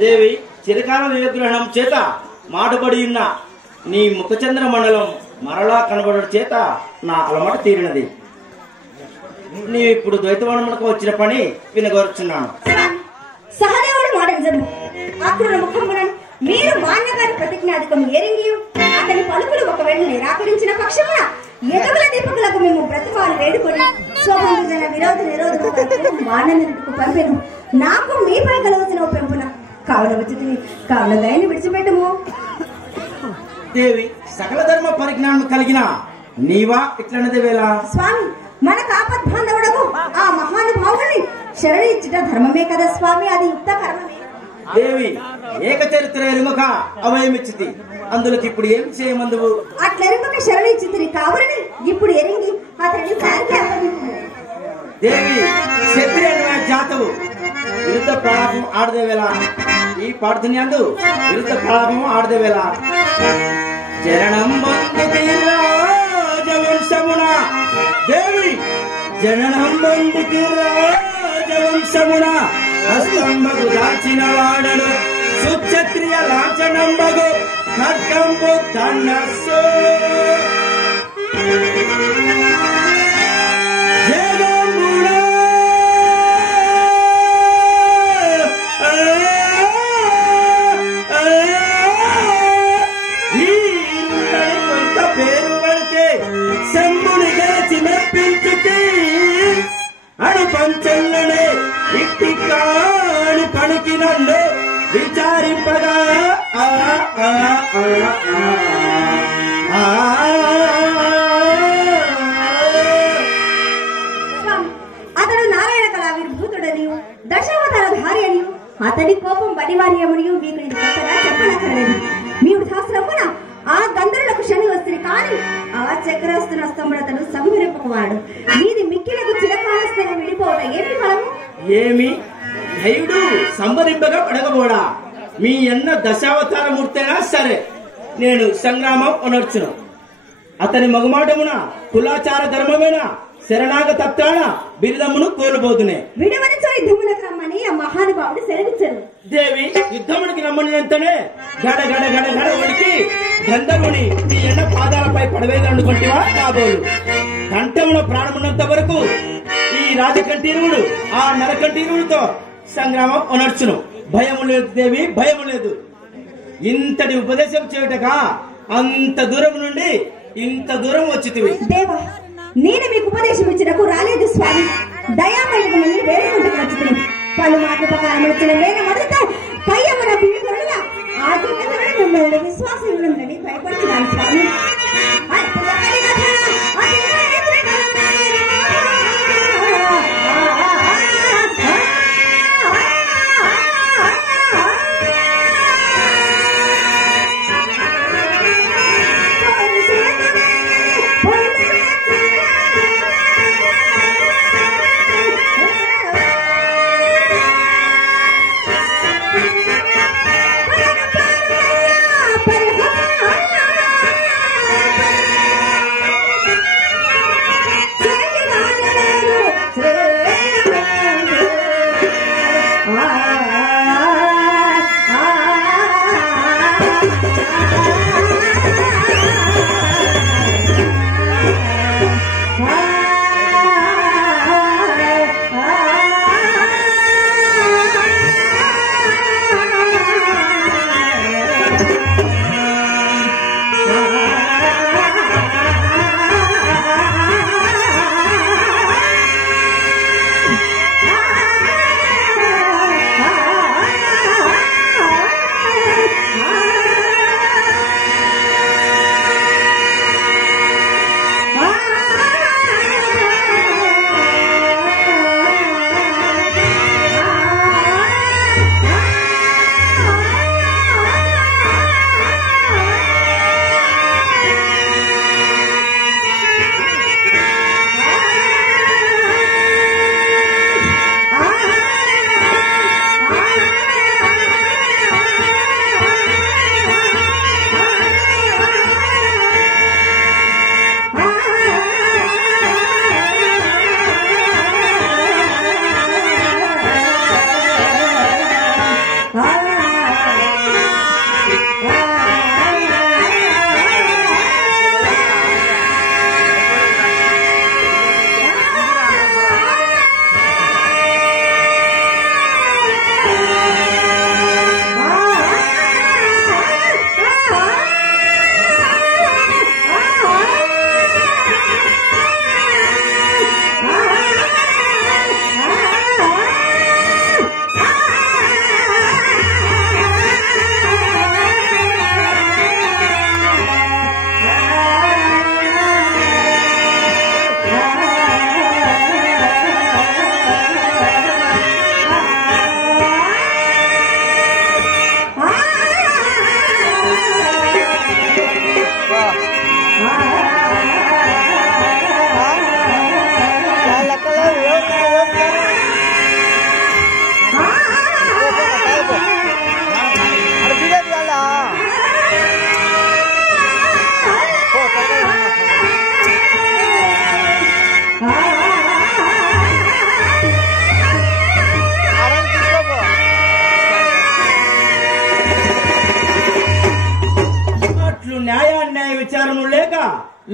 దేవి చిరకాల విగ్రహణం చేత మాటబడి ఉన్న నీ ముఖచంద్ర మండలం మరలా కనబడడం చేత నా అలమట తీరినది. నీవు ఇప్పుడు ద్వైతవనమునకు వచ్చిన పని వినగోరుచున్నాను. సహదేవుడు మాట నిజము. అక్రూర ముఖమునను మీరు మాన్యగారి ప్రతిజ్ఞాధికం ఏరింగియు అతని పలుకులు ఒకవేళ నిరాకరించిన పక్షమున ఎదుగుల దీపకులకు మేము బ్రతిమాలు వేడుకొని స్వబంధుజన విరోధ నిరోధకు మాన్యకు పంపెను. నాకు మీపై కలవసిన పెంపున కావున వచ్చి కావున దయని విడిచిపెట్టము. దేవి సకల ధర్మ పరిజ్ఞానం కలిగిన నీవా ఇట్లన్నది వేళ. స్వామి మనకు ఆపద్బాంధవుడకు ఆ మహానుభావుని శరణి ఇచ్చుట ధర్మమే కదా స్వామి, అది యుక్త కర్మమే. దేవి ఏక చరిత్ర ఎరుమక అవయమిచ్చితి, అందులోకి ఇప్పుడు ఏం చేయమందువు? అట్లెరుమక శరణి ఇచ్చితిని కావులని ఇప్పుడు ఎరింగి అతని దానికి అప్పగింపు. దేవి క్షత్రియ జాతవు విరుద్ధ ప్రాణాపం ఆడదేవేళ. ఈ పాడుతున్నందు విరుద్ధ ప్రాణాపం ఆడదేవేళ. జననం పొందితి రాజవంశమున దేవి, జననం పొందితి రాజవంశమున హస్తంబగు దాచిన వాడను సుక్షత్రియ లాంఛనంబగు ఖడ్గంబు ధనస్సు పేరు పడితే శంభుని గెలిచి మెప్పించుతి అడు పంచల్లనే ఇట్టి కాని పనికి నన్ను విచారింపగా అతడు నారాయణ కళా విర్భూతుడనియు దశావతార ధారి అని అతడి కోపం బడివార్యమునియు మీకు చెప్పనక్కర్లేదు. మీరు శాస్త్రమున ఆ గంధర్వులకు శని వస్తుంది కానీ ఆ చక్రస్తున్న స్తముడతను సంహరింపకువాడు. మీది మిక్కిలకు చిరకాలస్థంగా విడిపోవట ఏమి ఫలము? ఏమి దైవుడు సంబరింపగా పడగబోడా. మీ అన్న దశావతార మూర్తైనా సరే నేను సంగ్రామం అనర్చును. అతని మగమాటమున కులాచార ధర్మమైన శరణాగ తత్వాన బిరుదమును కోల్పోతునే. విడవనిచో యుద్ధమునకు రమ్మని ఆ మహానుభావుడు సెలవిచ్చారు. దేవి యుద్ధమునికి రమ్మని వెంటనే గడ గడ గడ గడ ఉడికి గంధముని నీ ఎన్న పాదాలపై పడవేదనుకుంటేవా కాబోలు. కంఠమున ప్రాణమున్నంత వరకు ఈ రాజకంఠీరువుడు ఆ నరకంఠీరువుడితో సంగ్రామం అనర్చును. భయము లేదు దేవి, భయము లేదు. ఇంతటి ఉపదేశం చేయుటక అంత దూరం నుండి ఇంత దూరం వచ్చితివి. దేవా నేను మీకు ఉపదేశం ఇచ్చినకు రాలేదు స్వామి. దయామయులకు మళ్ళీ వేడుకుంటూ వచ్చింది. పలు మాట ప్రకారం వచ్చిన వేల మొదట పయ్యమ్మన పీడుకరుల ఆ దిగ్గరులను మిమ్మల్ని విశ్వాసం ఉందని భయపడుతున్నాను స్వామి.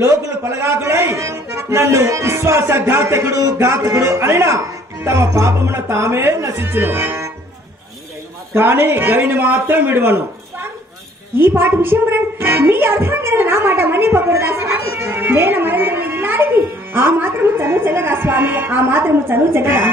లోకులు పలగాకులై నన్ను విశ్వాసఘాతకుడు ఘాతకుడు అయినా తమ పాపమున తామే నశించును, కానీ గవిని మాత్రం విడువను. ఈ పాట విషయం మీ అర్థం నా మాట మన్నిపోకూడదా స్వామి? నేను మరేంద్రుని ఇల్లానికి ఆ మాత్రము చదువు చెల్లదా స్వామి? ఆ మాత్రము చదువు చెల్లదా?